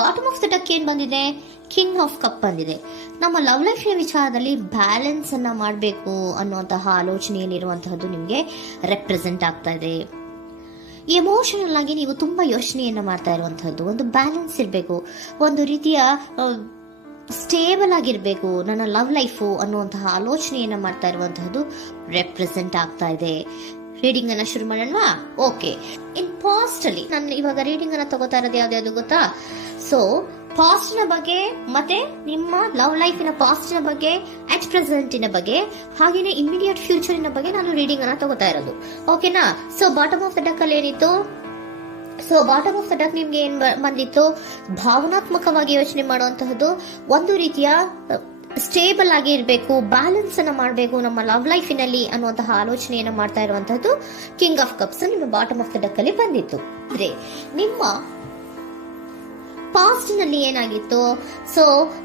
Bottom of the duck ಏನ್ ಬಂದಿದೆ? King of cup ಬಂದಿದೆ. ನಮ್ಮ ಲವ್ ಲೈಫ್ ವಿಚಾರದಲ್ಲಿ ಬ್ಯಾಲೆನ್ಸ್ ಅನ್ನ ಮಾಡಬೇಕು ಅನ್ನುವಂತಹ ಆಲೋಚನೆಯಲ್ಲಿರುವಂತಹದ್ದು ನಿಮ್ಗೆ ರೆಪ್ರೆಸೆಂಟ್ ಆಗ್ತಾ ಇದೆ. ಎಮೋಷನಲ್ ಆಗಿ ನೀವು ತುಂಬಾ ಯೋಚನೆಯನ್ನ ಮಾಡ್ತಾ ಇರುವಂತಹದ್ದು, ಒಂದು ಬ್ಯಾಲೆನ್ಸ್ ಇರಬೇಕು, ಒಂದು ರೀತಿಯ ಸ್ಟೇಬಲ್ ಆಗಿರ್ಬೇಕು ನನ್ನ ಲವ್ ಲೈಫು ಅನ್ನುವಂತಹ ಆಲೋಚನೆಯನ್ನ ಮಾಡ್ತಾ ಇರುವಂತಹದ್ದು ರೆಪ್ರೆಸೆಂಟ್ ಆಗ್ತಾ ಇದೆ. ರೀಡಿಂಗ್ ಅನ್ನ ಶುರು ಮಾಡೋಣವಾ? ಓಕೆ. ಇನ್ ಪಾಸ್ಟ್ ಅಲ್ಲಿ ನಾನು ಇವಾಗ ರೀಡಿಂಗ್ ಅನ್ನ ತಗೋತಾ ಇರೋದು ಯಾವ್ದು ಗೊತ್ತಾ? ಸೊ ಪಾಸ್ಟ್ ನ ಬಗ್ಗೆ ಮತ್ತೆ ನಿಮ್ಮ ಲವ್ ಲೈಫಿನ ಪಾಸ್ಟ್ ನ ಬಗ್ಗೆ, ಅಟ್ ಪ್ರೆಸೆಂಟಿನ ಬಗ್ಗೆ, ಹಾಗೇನೆ ಇಮಿಡಿಯೇಟ್ ಫ್ಯೂಚರಿನ ಬಗ್ಗೆ ನಾನು ರೀಡಿಂಗ್ ಅನ್ನ ತಗೋತಾ ಇರೋದು. ಓಕೆನಾ? So bottom of the duck ಅಲ್ಲಿ ಏನಿತ್ತು? So bottom of the duck ನಿಮ್ಗೆ ಏನ್ ಬಂದಿತ್ತು? ಭಾವನಾತ್ಮಕವಾಗಿ ಯೋಚನೆ ಮಾಡುವಂತಹದ್ದು, ಒಂದು ರೀತಿಯ ಸ್ಟೇಬಲ್ ಆಗಿ ಇರಬೇಕು, ಬ್ಯಾಲೆನ್ಸ್ ಅನ್ನ ಮಾಡಬೇಕು ನಮ್ಮ ಲವ್ ಲೈಫಿನಲ್ಲಿ ಅನ್ನುವಂತಹ ಆಲೋಚನೆಯನ್ನ ಮಾಡ್ತಾ ಇರುವಂತಹದ್ದು ಕಿಂಗ್ ಆಫ್ ಕಪ್ಸ್ ನಿಮ್ಮ ಬಾಟಮ್ ಆಫ್ ದ ಡಕ್ ಅಲ್ಲಿ ಬಂದಿತ್ತು. ಅಂದ್ರೆ ನಿಮ್ಮ ಪಾಸ್ಟ್ ನಲ್ಲಿ ಏನಾಗಿತ್ತು? ಸೊ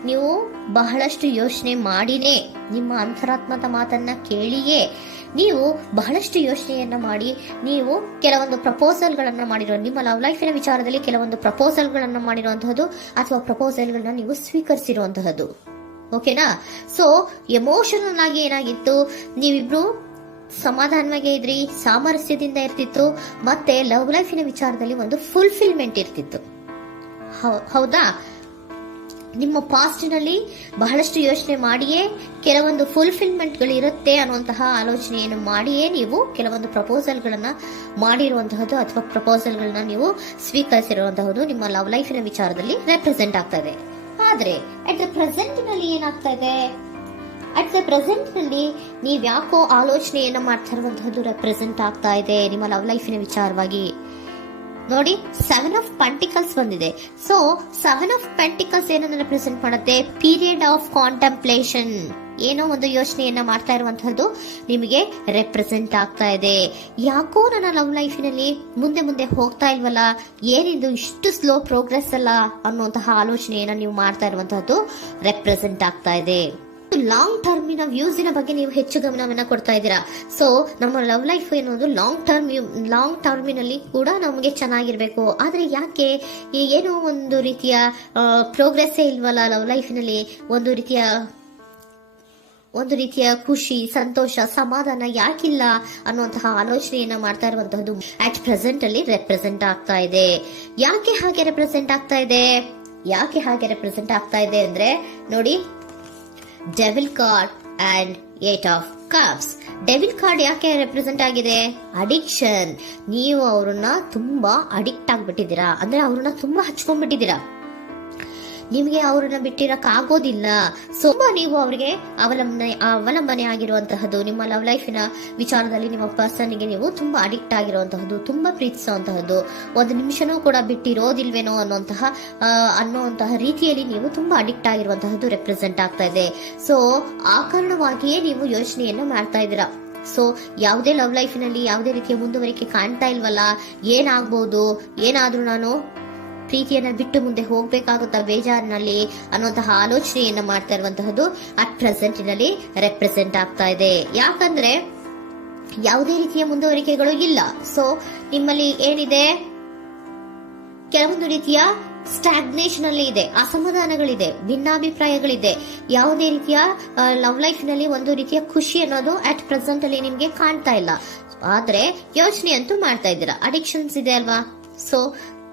ನೀವು ಬಹಳಷ್ಟು ಯೋಚನೆ ಮಾಡಿನೇ, ನಿಮ್ಮ ಅಂತರಾತ್ಮದ ಮಾತನ್ನ ಕೇಳಿಯೇ ನೀವು ಬಹಳಷ್ಟು ಯೋಚನೆಯನ್ನ ಮಾಡಿ ನೀವು ಕೆಲವೊಂದು ಪ್ರಪೋಸಲ್ ಗಳನ್ನ ಮಾಡಿರೋ, ನಿಮ್ಮ ಲವ್ ಲೈಫಿನ ವಿಚಾರದಲ್ಲಿ ಕೆಲವೊಂದು ಪ್ರಪೋಸಲ್ ಗಳನ್ನ ಮಾಡಿರುವಂತಹದ್ದು ಅಥವಾ ಪ್ರಪೋಸಲ್ ಗಳನ್ನ ನೀವು ಸ್ವೀಕರಿಸಿರುವಂತಹದ್ದು. ಓಕೆನಾ? ಸೊ ಎಮೋಷನಲ್ ಆಗಿ ಏನಾಗಿತ್ತು? ನೀವಿಬ್ರು ಸಮಾಧಾನವಾಗಿ ಇದ್ರಿ, ಸಾಮರಸ್ಯದಿಂದ ಇರ್ತಿತ್ತು, ಮತ್ತೆ ಲವ್ ಲೈಫಿನ ವಿಚಾರದಲ್ಲಿ ಒಂದು ಫುಲ್ಫಿಲ್ಮೆಂಟ್ ಇರ್ತಿತ್ತು. ಹೌದಾ? ನಿಮ್ಮ ಪಾಸ್ಟ್ ನಲ್ಲಿ ಬಹಳಷ್ಟು ಯೋಚನೆ ಮಾಡಿಯೇ ಕೆಲವೊಂದು ಫುಲ್ಫಿಲ್ಮೆಂಟ್ ಗಳು ಇರುತ್ತೆ ಅನ್ನುವಂತಹ ಆಲೋಚನೆಯನ್ನು ಮಾಡಿಯೇ ನೀವು ಕೆಲವೊಂದು ಪ್ರಪೋಸಲ್ ಗಳನ್ನ ಮಾಡಿರುವಂತಹದ್ದು ಅಥವಾ ಪ್ರಪೋಸಲ್ ಗಳನ್ನ ನೀವು ಸ್ವೀಕರಿಸಿರುವಂತಹದ್ದು ನಿಮ್ಮ ಲವ್ ಲೈಫಿನ ವಿಚಾರದಲ್ಲಿ ರೆಪ್ರೆಸೆಂಟ್ ಆಗ್ತಾ ಇದೆ. ಆದ್ರೆ ಅಟ್ ದ ಪ್ರೆಸೆಂಟ್ ನಲ್ಲಿ ಏನಾಗ್ತಾ ಇದೆ? ಅಟ್ ದ ಪ್ರೆಸೆಂಟ್ ನಲ್ಲಿ ನೀವ್ ಯಾಕೋ ಆಲೋಚನೆಯನ್ನ ಮಾಡ್ತಾ ಇರುವಂತಹದ್ದು ರೆಪ್ರೆಸೆಂಟ್ ಆಗ್ತಾ ಇದೆ ನಿಮ್ಮ ಲವ್ ಲೈಫಿನ ವಿಚಾರವಾಗಿ. ನೋಡಿ, 7 ಆಫ್ ಪೆಂಟಿಕಲ್ಸ್ ಬಂದಿದೆ. ಸೊ 7 ಆಫ್ ಪೆಂಟಿಕಲ್ಸ್ ಏನನ್ನ ರೆಪ್ರೆಸೆಂಟ್ ಮಾಡುತ್ತೆ? Period of contemplation. ಏನೋ ಒಂದು ಯೋಚನೆಯನ್ನ ಮಾಡ್ತಾ ಇರುವಂತಹದ್ದು ನಿಮಗೆ ರೆಪ್ರೆಸೆಂಟ್ ಆಗ್ತಾ ಇದೆ. ಯಾಕೋ ನನ್ನ ಲವ್ ಲೈಫಿನಲ್ಲಿ ಮುಂದೆ ಮುಂದೆ ಹೋಗ್ತಾ ಇಲ್ವಲ್ಲ, ಏನಿದು ಇಷ್ಟು ಸ್ಲೋ ಪ್ರೋಗ್ರೆಸ್ ಅಲ್ಲ ಅನ್ನುವಂತಹ ಆಲೋಚನೆಯನ್ನ ನೀವು ಮಾಡ್ತಾ ಇರುವಂತಹದ್ದು ರೆಪ್ರೆಸೆಂಟ್ ಆಗ್ತಾ ಇದೆ. ಲಾಂಗ್ ಟರ್ಮಿನ ವ್ಯೂಸಿನ ಬಗ್ಗೆ ನೀವು ಹೆಚ್ಚು ಗಮನವನ್ನ ಕೊಡ್ತಾ ಇದ್ದೀರಾ. ಸೊ ನಮ್ಮ ಲವ್ ಲೈಫ್ ಏನೋದು ಲಾಂಗ್ ಟರ್ಮಿನಲ್ಲಿ ಕೂಡ ನಮಗೆ ಚೆನ್ನಾಗಿರ್ಬೇಕು. ಆದ್ರೆ ಯಾಕೆ ಏನೋ ಒಂದು ರೀತಿಯ ಪ್ರೋಗ್ರೆಸ್ ಇಲ್ವಲ್ಲ ಲವ್ ಲೈಫಿನಲ್ಲಿ, ಒಂದು ರೀತಿಯ ಖುಷಿ, ಸಂತೋಷ, ಸಮಾಧಾನ ಯಾಕಿಲ್ಲ ಅನ್ನುವಂತಹ ಆಲೋಚನೆಯನ್ನ ಮಾಡ್ತಾ ಇರುವಂತಹದ್ದು ಅಟ್ ಪ್ರೆಸೆಂಟ್ ಅಲ್ಲಿ ರೆಪ್ರೆಸೆಂಟ್ ಆಗ್ತಾ ಇದೆ. ಯಾಕೆ ಹಾಗೆ ರೆಪ್ರೆಸೆಂಟ್ ಆಗ್ತಾ ಇದೆ ಅಂದ್ರೆ ನೋಡಿ, devil card and 8 of cups. Devil card ಯಾಕೆ ರೆಪ್ರೆಸೆಂಟ್ ಆಗಿದೆ? ಅಡಿಕ್ಷನ್. ನೀವು ಅವ್ರನ್ನ ತುಂಬಾ ಅಡಿಕ್ಟ್ ಆಗ್ಬಿಟ್ಟಿದ್ದೀರಾ, ಅಂದ್ರೆ ಅವ್ರನ್ನ ತುಂಬಾ ಹಚ್ಕೊಂಡ್ಬಿಟ್ಟಿದ್ದೀರಾ, ನಿಮಗೆ ಅವ್ರನ್ನ ಬಿಟ್ಟಿರಕ್ ಆಗೋದಿಲ್ಲ. ಸೊ ನೀವು ಅವ್ರಿಗೆ ಅವಲಂಬನೆ ಆಗಿರುವಂತಹದ್ದು, ನಿಮ್ಮ ಲವ್ ಲೈಫಿನ ವಿಚಾರದಲ್ಲಿ ನಿಮ್ಮ ಪರ್ಸನ್ಗೆ ನೀವು ತುಂಬಾ ಅಡಿಕ್ಟ್ ಆಗಿರುವಂತಹದ್ದು, ತುಂಬಾ ಪ್ರೀತಿಸುವಂತಹದ್ದು, ಒಂದು ನಿಮಿಷನೂ ಕೂಡ ಬಿಟ್ಟಿರೋದಿಲ್ವೇನೋ ಅನ್ನುವಂತಹ ರೀತಿಯಲ್ಲಿ ನೀವು ತುಂಬಾ ಅಡಿಕ್ಟ್ ಆಗಿರುವಂತಹದ್ದು ರೆಪ್ರೆಸೆಂಟ್ ಆಗ್ತಾ ಇದೆ. ಸೊ ಆ ಕಾರಣವಾಗಿಯೇ ನೀವು ಯೋಚನೆಯನ್ನ ಮಾಡ್ತಾ ಇದ್ದೀರಾ. ಸೊ ಯಾವುದೇ ಲವ್ ಲೈಫಿನಲ್ಲಿ ಯಾವುದೇ ರೀತಿಯ ಮುಂದುವರಿಕೆ ಕಾಣ್ತಾ ಇಲ್ವಲ್ಲ, ಏನಾಗ್ಬೋದು, ಏನಾದ್ರೂ ನಾನು ಪ್ರೀತಿಯನ್ನ ಬಿಟ್ಟು ಮುಂದೆ ಹೋಗ್ಬೇಕಾಗುತ್ತಾ ಬೇಜಾರಿನಲ್ಲಿ ಅನ್ನುವಂತಹ ಆಲೋಚನೆಯನ್ನ ಮಾಡ್ತಾ ಇರುವಂತಹದ್ದು ಅಟ್ ಪ್ರೆಸೆಂಟಿನಲ್ಲಿ ರೆಪ್ರೆಸೆಂಟ್ ಆಗ್ತಾ ಇದೆ. ಯಾಕಂದ್ರೆ ಯಾವುದೇ ರೀತಿಯ ಮುಂದುವರಿಕೆಗಳು ಇಲ್ಲ. ಸೊ ನಿಮ್ಮಲ್ಲಿ ಏನಿದೆ? ಕೆಲವೊಂದು ರೀತಿಯ ಸ್ಟಾಗ್ನೇಷನ್ ಅಲ್ಲಿ ಇದೆ, ಅಸಮಾಧಾನಗಳಿದೆ, ಭಿನ್ನಾಭಿಪ್ರಾಯಗಳಿದೆ. ಯಾವುದೇ ರೀತಿಯ ಲವ್ ಲೈಫ್ ನಲ್ಲಿ ಒಂದು ರೀತಿಯ ಖುಷಿ ಅನ್ನೋದು ಅಟ್ ಪ್ರೆಸೆಂಟ್ ಅಲ್ಲಿ ನಿಮ್ಗೆ ಕಾಣ್ತಾ ಇಲ್ಲ. ಆದ್ರೆ ಯೋಚನೆ ಅಂತೂ ಮಾಡ್ತಾ ಇದ್ದೀರಾ. ಅಡಿಕ್ಷನ್ಸ್ ಇದೆ ಅಲ್ವಾ? So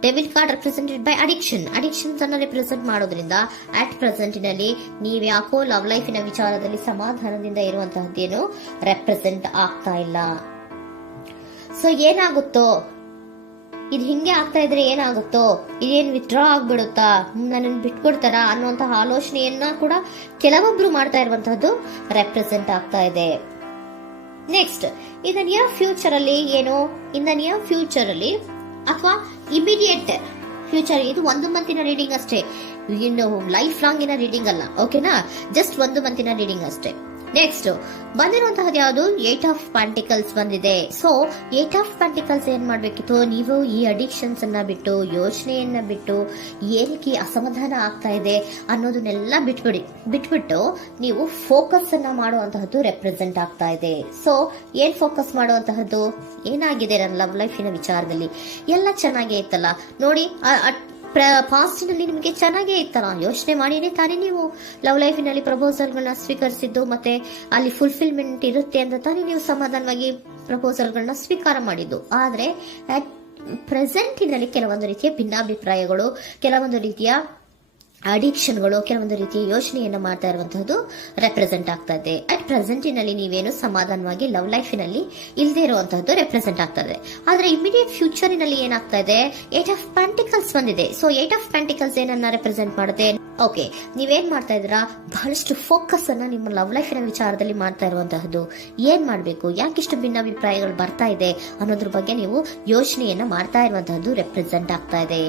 devil card represented by addictions ಅನ್ನ ರೆಪ್ರೆಸೆಂಟ್ ಮಾಡೋದ್ರಿಂದ ಅಟ್ ಪ್ರೆಸೆಂಟಿನಲ್ಲಿ ನೀವ್ ಯಾಕೋ ಲವ್ ಲೈಫಿನ ವಿಚಾರದಲ್ಲಿ ಸಮಾಧಾನದಿಂದ ಇರುವಂತಹದ್ದೇನು ರೆಪ್ರೆಸೆಂಟ್ ಆಗ್ತಾ ಇಲ್ಲ. ಸೊ ಏನಾಗುತ್ತೋ, ಇದು ಹಿಂಗೆ ಆಗ್ತಾ ಇದ್ರೆ ಏನಾಗುತ್ತೋ, ಇದೇನ್ ವಿತ್ಡ್ರಾ ಆಗ್ಬಿಡುತ್ತಾ, ನನ್ನ ಬಿಟ್ಕೊಡ್ತಾರ ಅನ್ನುವಂತಹ ಆಲೋಚನೆಯನ್ನ ಕೂಡ ಕೆಲವೊಬ್ರು ಮಾಡ್ತಾ ಇರುವಂತಹದ್ದು ರೆಪ್ರೆಸೆಂಟ್ ಆಗ್ತಾ ಇದೆ. Next, in the near future ಅಲ್ಲಿ ಏನು? ಇನ್ ದ ನಿಯರ್ ಫ್ಯೂಚರ್ ಅಲ್ಲಿ ಅಥವಾ ಇಮಿಡಿಯೇಟ್ ಫ್ಯೂಚರ್, ಇದು 1 ಮಂತಿನ ರೀಡಿಂಗ್ ಅಷ್ಟೇ, ಇನ್ನು ಲೈಫ್ ಲಾಂಗ್ ಇನ ರೀಡಿಂಗ್ ಅಲ್ಲ. ಓಕೆನಾ? ಜಸ್ಟ್ 1 ಮಂತಿನ ರೀಡಿಂಗ್ ಅಷ್ಟೇ. ನೆಕ್ಸ್ಟ್ ಬಂದಿರುವಂತಹದ್ದು ಯಾವುದು? 8 ಆಫ್ ಪೆಂಟಿಕಲ್ಸ್ ಬಂದಿದೆ. ಸೊ 8 ಆಫ್ ಪೆಂಟಿಕಲ್ಸ್ ಏನ್ ಮಾಡ್ಬೇಕಿತ್ತು? ನೀವು ಈ ಅಡಿಕ್ಷನ್ಸ್ ಅನ್ನ ಬಿಟ್ಟು, ಯೋಚನೆಯನ್ನ ಬಿಟ್ಟು, ಏನಕ್ಕೆ ಅಸಮಾಧಾನ ಆಗ್ತಾ ಇದೆ ಅನ್ನೋದನ್ನೆಲ್ಲ ಬಿಟ್ಬಿಟ್ಟು ನೀವು ಫೋಕಸ್ ಅನ್ನ ಮಾಡುವಂತಹದ್ದು ರೆಪ್ರೆಸೆಂಟ್ ಆಗ್ತಾ ಇದೆ. ಸೊ ಏನ್ ಫೋಕಸ್ ಮಾಡುವಂತಹದ್ದು? ಏನಾಗಿದೆ ನನ್ನ ಲವ್ ಲೈಫಿನ ವಿಚಾರದಲ್ಲಿ? ಎಲ್ಲ ಚೆನ್ನಾಗೇ ಇತ್ತಲ್ಲ ನೋಡಿ, ಪಾಸ್ಟಿನಲ್ಲಿ ನಿಮಗೆ ಚೆನ್ನಾಗೇ ಇತ್ತಲ್ಲ, ಯೋಚನೆ ಮಾಡಿನೇ ತಾನೇ ನೀವು ಲವ್ ಲೈಫಿನಲ್ಲಿ ಪ್ರಪೋಸಲ್ಗಳನ್ನ ಸ್ವೀಕರಿಸಿದ್ದು, ಮತ್ತೆ ಅಲ್ಲಿ ಫುಲ್ಫಿಲ್ಮೆಂಟ್ ಇರುತ್ತೆ ಅಂತ ತಾನೇ ನೀವು ಸಮಾಧಾನವಾಗಿ ಪ್ರಪೋಸಲ್ಗಳನ್ನ ಸ್ವೀಕಾರ ಮಾಡಿದ್ದು. ಆದ್ರೆ ಪ್ರೆಸೆಂಟಿನಲ್ಲಿ ಕೆಲವೊಂದು ರೀತಿಯ ಭಿನ್ನಾಭಿಪ್ರಾಯಗಳು, ಕೆಲವೊಂದು ರೀತಿಯ ಅಡಿಕ್ಷನ್ಗಳು, ಕೆಲವೊಂದು ರೀತಿಯ ಯೋಚನೆಯನ್ನು ಮಾಡ್ತಾ ಇರುವಂತಹದ್ದು ರೆಪ್ರೆಸೆಂಟ್ ಆಗ್ತಾ ಇದೆ. ಅಟ್ ಪ್ರೆಸೆಂಟಿನಲ್ಲಿ ನೀವೇನು ಸಮಾಧಾನವಾಗಿ ಲವ್ ಲೈಫಿನಲ್ಲಿ ಇಲ್ಲದೆ ಇರುವಂತಹದ್ದು ರೆಪ್ರೆಸೆಂಟ್ ಆಗ್ತಾ ಇದೆ. ಆದ್ರೆ ಇಮಿಡಿಯೇಟ್ ಫ್ಯೂಚರಿನಲ್ಲಿ ಏನಾಗ್ತಾ ಇದೆ, 8 ಆಫ್ ಪೆಂಟಿಕಲ್ಸ್ ಬಂದಿದೆ. ಸೊ 8 ಆಫ್ ಪೆಂಟಿಕಲ್ಸ್ ಏನನ್ನ ರೆಪ್ರೆಸೆಂಟ್ ಮಾಡುತ್ತೆ? ಓಕೆ, ನೀವೇನ್ ಮಾಡ್ತಾ ಇದ್ದೀರಾ, ಬಹಳಷ್ಟು ಫೋಕಸ್ ಅನ್ನ ನಿಮ್ಮ ಲವ್ ಲೈಫಿನ ವಿಚಾರದಲ್ಲಿ ಮಾಡ್ತಾ ಇರುವಂತಹದ್ದು. ಏನ್ ಮಾಡ್ಬೇಕು, ಯಾಕಿಷ್ಟು ಭಿನ್ನಾಭಿಪ್ರಾಯಗಳು ಬರ್ತಾ ಇದೆ ಅನ್ನೋದ್ರ ಬಗ್ಗೆ ನೀವು ಯೋಚನೆಯನ್ನ ಮಾಡ್ತಾ ಇರುವಂತಹದ್ದು ರೆಪ್ರೆಸೆಂಟ್ ಆಗ್ತಾ ಇದೆ.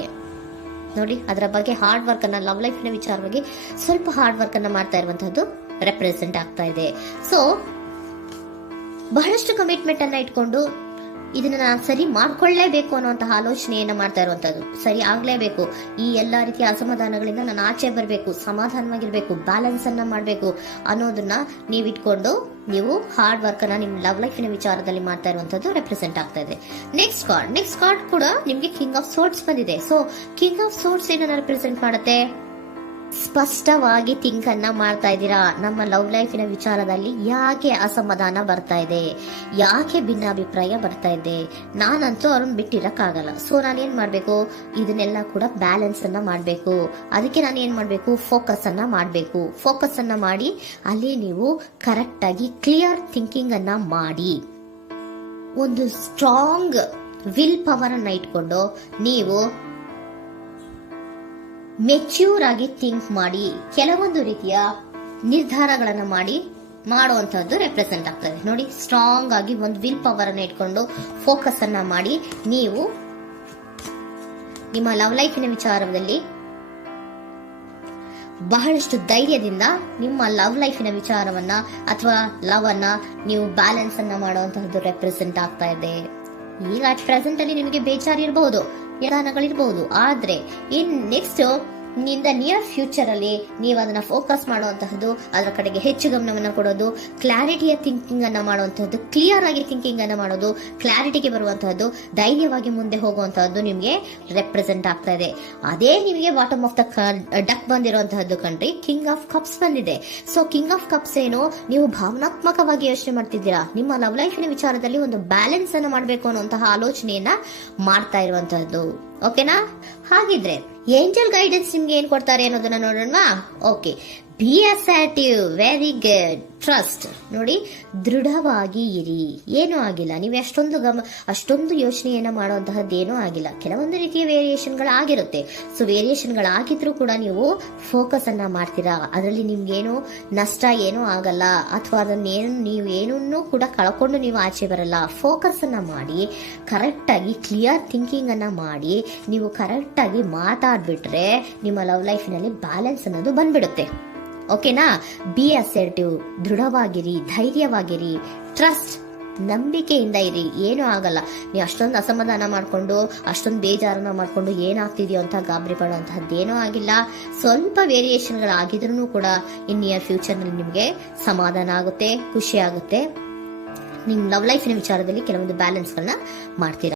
ನೋಡಿ, ಅದರ ಬಗ್ಗೆ ಹಾರ್ಡ್ ವರ್ಕ್ ಅನ್ನ, ಲವ್ ಲೈಫಿನ ವಿಚಾರವಾಗಿ ಸ್ವಲ್ಪ ಹಾರ್ಡ್ ವರ್ಕ್ ಅನ್ನ ಮಾಡ್ತಾ ಇರುವಂತಹದ್ದು ರೆಪ್ರೆಸೆಂಟ್ ಆಗ್ತಾ ಇದೆ. ಸೊ ಬಹಳಷ್ಟು ಕಮಿಟ್ಮೆಂಟ್ ಅನ್ನ ಇಟ್ಕೊಂಡು ಇದನ್ನ ನಾನು ಸರಿ ಮಾಡ್ಕೊಳ್ಳೇಬೇಕು ಅನ್ನುವಂತಹ ಆಲೋಚನೆಯನ್ನ ಮಾಡ್ತಾ ಇರುವಂತದ್ದು. ಸರಿ ಆಗ್ಲೇಬೇಕು, ಈ ಎಲ್ಲಾ ರೀತಿಯ ಅಸಮಾಧಾನಗಳಿಂದ ನಾನು ಆಚೆ ಬರಬೇಕು, ಸಮಾಧಾನವಾಗಿರ್ಬೇಕು, ಬ್ಯಾಲೆನ್ಸ್ ಅನ್ನ ಮಾಡಬೇಕು ಅನ್ನೋದನ್ನ ನೀವು ಇಟ್ಕೊಂಡು ನೀವು ಹಾರ್ಡ್ ವರ್ಕ್ ಅನ್ನ ನಿಮ್ ಲವ್ ಲೈಫಿನ ವಿಚಾರದಲ್ಲಿ ಮಾಡ್ತಾ ಇರುವಂತದ್ದು ರೆಪ್ರೆಸೆಂಟ್ ಆಗ್ತಾ ಇದೆ. ನೆಕ್ಸ್ಟ್ ಕಾರ್ಡ್ ಕೂಡ ನಿಮ್ಗೆ ಕಿಂಗ್ ಆಫ್ ಸೋರ್ಟ್ಸ್ ಬಂದಿದೆ. ಸೊ ಕಿಂಗ್ ಆಫ್ ಸೋರ್ಟ್ಸ್ ಏನನ್ನ ರೆಪ್ರೆಸೆಂಟ್ ಮಾಡುತ್ತೆ? ಸ್ಪಷ್ಟವಾಗಿ ಥಿಂಕ್ ಅನ್ನ ಮಾಡ್ತಾ ಇದ್ದೀರಾ. ನಮ್ಮ ಲವ್ ಲೈಫಿನ ವಿಚಾರದಲ್ಲಿ ಯಾಕೆ ಅಸಮಾಧಾನ ಬರ್ತಾ ಇದೆ, ಯಾಕೆ ಭಿನ್ನಾಭಿಪ್ರಾಯ ಬರ್ತಾ ಇದೆ, ನಾನಂತೂ ಅವ್ರನ್ನ ಬಿಟ್ಟಿರಕ್ಕಾಗಲ್ಲ. ಸೊ ನಾನೇನ್ ಮಾಡ್ಬೇಕು, ಇದನ್ನೆಲ್ಲ ಕೂಡ ಬ್ಯಾಲೆನ್ಸ್ ಅನ್ನ ಮಾಡ್ಬೇಕು. ಅದಕ್ಕೆ ನಾನು ಏನ್ ಮಾಡ್ಬೇಕು, ಫೋಕಸ್ ಅನ್ನ ಮಾಡ್ಬೇಕು. ಫೋಕಸ್ ಅನ್ನ ಮಾಡಿ ಅಲ್ಲಿ ನೀವು ಕರೆಕ್ಟ್ ಆಗಿ ಕ್ಲಿಯರ್ ಥಿಂಕಿಂಗ್ ಅನ್ನ ಮಾಡಿ, ಒಂದು ಸ್ಟ್ರಾಂಗ್ ವಿಲ್ ಪವರ್ ಅನ್ನ ಇಟ್ಕೊಂಡು ನೀವು ಮೆಚ್ಯೂರ್ ಆಗಿ ಥಿಂಕ್ ಮಾಡಿ ಕೆಲವೊಂದು ರೀತಿಯ ನಿರ್ಧಾರಗಳನ್ನ ಮಾಡುವಂತಹದ್ದು ರೆಪ್ರೆಸೆಂಟ್ ಆಗ್ತದೆ. ನೋಡಿ, ಸ್ಟ್ರಾಂಗ್ ಆಗಿ ಒಂದು ವಿಲ್ ಪವರ್ ಅನ್ನ ಇಟ್ಕೊಂಡು ಫೋಕಸ್ ಅನ್ನ ಮಾಡಿ ನೀವು ನಿಮ್ಮ ಲವ್ ಲೈಫಿನ ವಿಚಾರದಲ್ಲಿ ಬಹಳಷ್ಟು ಧೈರ್ಯದಿಂದ ನಿಮ್ಮ ಲವ್ ಲೈಫಿನ ವಿಚಾರವನ್ನ ಅಥವಾ ಲವ್ ಅನ್ನ ನೀವು ಬ್ಯಾಲೆನ್ಸ್ ಅನ್ನ ಮಾಡುವಂತಹದ್ದು ರೆಪ್ರೆಸೆಂಟ್ ಆಗ್ತಾ ಇದೆ. ಈಗ ಅಟ್ ಪ್ರೆಸೆಂಟ್ ಅಲ್ಲಿ ನಿಮಗೆ ಬೇಜಾರಿರಬಹುದು, ವಿಧಾನಗಳಿರಬಹುದು, ಆದ್ರೆ ಇನ್ ನೆಕ್ಸ್ಟ್ ನಿಂದ ನಿಯರ್ ಫ್ಯೂಚರ್ ಅಲ್ಲಿ ನೀವು ಅದನ್ನ ಫೋಕಸ್ ಮಾಡುವಂತಹದ್ದು, ಅದರ ಕಡೆಗೆ ಹೆಚ್ಚು ಗಮನವನ್ನ ಕೊಡೋದು, ಕ್ಲಾರಿಟಿಯ ಥಿಂಕಿಂಗ್ ಅನ್ನ ಮಾಡುವಂತಹದ್ದು, ಕ್ಲಿಯರ್ ಆಗಿ ಥಿಂಕಿಂಗ್ ಅನ್ನ ಮಾಡೋದು, ಕ್ಲಾರಿಟಿಗೆ ಬರುವಂತಹದ್ದು, ಧೈರ್ಯವಾಗಿ ಮುಂದೆ ಹೋಗುವಂತಹದ್ದು ನಿಮ್ಗೆ ರೆಪ್ರೆಸೆಂಟ್ ಆಗ್ತಾ ಇದೆ. ಅದೇ ನಿಮಗೆ ಬಾಟಮ್ ಆಫ್ ದ ಡಕ್ ಬಂದಿರುವಂತಹದ್ದು ಕಂಡ್ರಿ, ಕಿಂಗ್ ಆಫ್ ಕಪ್ಸ್ ಬಂದಿದೆ. ಸೊ ಕಿಂಗ್ ಆಫ್ ಕಪ್ಸ್ ಏನು, ನೀವು ಭಾವನಾತ್ಮಕವಾಗಿ ಯೋಚನೆ ಮಾಡ್ತಿದ್ದೀರಾ, ನಿಮ್ಮ ಲವ್ ಲೈಫಿನ ವಿಚಾರದಲ್ಲಿ ಒಂದು ಬ್ಯಾಲೆನ್ಸ್ ಅನ್ನ ಮಾಡಬೇಕು ಅನ್ನುವಂತಹ ಆಲೋಚನೆಯನ್ನ ಮಾಡ್ತಾ ಇರುವಂತಹದ್ದು. ಓಕೆನಾ? ಹಾಗಿದ್ರೆ ಏಂಜಲ್ ಗೈಡೆನ್ಸ್ ನಿಮ್ಗೆ ಏನ್ ಕೊಡ್ತಾರೆ ಅನ್ನೋದನ್ನ ನೋಡೋಣವಾ? Okay, be assertive, very good, trust. ನೋಡಿ, ದೃಢವಾಗಿ ಇರಿ, ಏನೂ ಆಗಿಲ್ಲ. ನೀವು ಅಷ್ಟೊಂದು ಯೋಚನೆಯನ್ನ ಮಾಡುವಂತಹದ್ದೇನೂ ಆಗಿಲ್ಲ. ಕೆಲವೊಂದು ರೀತಿಯ ವೇರಿಯೇಷನ್ಗಳಾಗಿರುತ್ತೆ. ಸೊ ವೇರಿಯೇಷನ್ಗಳಾಗಿದ್ರೂ ಕೂಡ ನೀವು ಫೋಕಸ್ ಅನ್ನ ಮಾಡ್ತೀರಾ, ಅದರಲ್ಲಿ ನಿಮ್ಗೇನು ನಷ್ಟ ಏನೂ ಆಗಲ್ಲ, ಅಥವಾ ನೀವೇನೂ ಕೂಡ ಕಳ್ಕೊಂಡು ನೀವು ಆಚೆ ಬರಲ್ಲ. ಫೋಕಸ್ ಅನ್ನ ಮಾಡಿ ಕರೆಕ್ಟ್ ಆಗಿ ಕ್ಲಿಯರ್ ಥಿಂಕಿಂಗ್ ಅನ್ನ ಮಾಡಿ ನೀವು ಕರೆಕ್ಟ್ ಆಗಿ ಮಾತಾಡ್ಬಿಟ್ರೆ ನಿಮ್ಮ ಲವ್ ಲೈಫಿನಲ್ಲಿ ಬ್ಯಾಲೆನ್ಸ್ ಅನ್ನೋದು ಬಂದ್ಬಿಡುತ್ತೆ. ಓಕೆನಾ? ಬಿ ಅಸರ್ಟಿವ್, ದೃಢವಾಗಿರಿ, ಧೈರ್ಯವಾಗಿರಿ, ಟ್ರಸ್ಟ್, ನಂಬಿಕೆಯಿಂದ ಇರಿ, ಏನೂ ಆಗಲ್ಲ. ನೀವು ಅಷ್ಟೊಂದು ಅಸಮಾಧಾನ ಮಾಡ್ಕೊಂಡು ಅಷ್ಟೊಂದು ಬೇಜಾರನ್ನ ಮಾಡ್ಕೊಂಡು ಏನಾಗ್ತಿದೆಯೋ ಅಂತ ಗಾಬರಿ ಪಡುವಂತಹದ್ದೇನೂ ಆಗಿಲ್ಲ. ಸ್ವಲ್ಪ ವೇರಿಯೇಷನ್ಗಳಾಗಿದ್ರೂ ಕೂಡ ಇನ್ ನಿಯರ್ ಫ್ಯೂಚರ್ ನಲ್ಲಿ ನಿಮ್ಗೆ ಸಮಾಧಾನ ಆಗುತ್ತೆ, ಖುಷಿ ಆಗುತ್ತೆ. ನಿಮ್ ಲವ್ ಲೈಫಿನ ವಿಚಾರದಲ್ಲಿ ಕೆಲವೊಂದು ಬ್ಯಾಲೆನ್ಸ್ ಗಳನ್ನ ಮಾಡ್ತೀರಾ.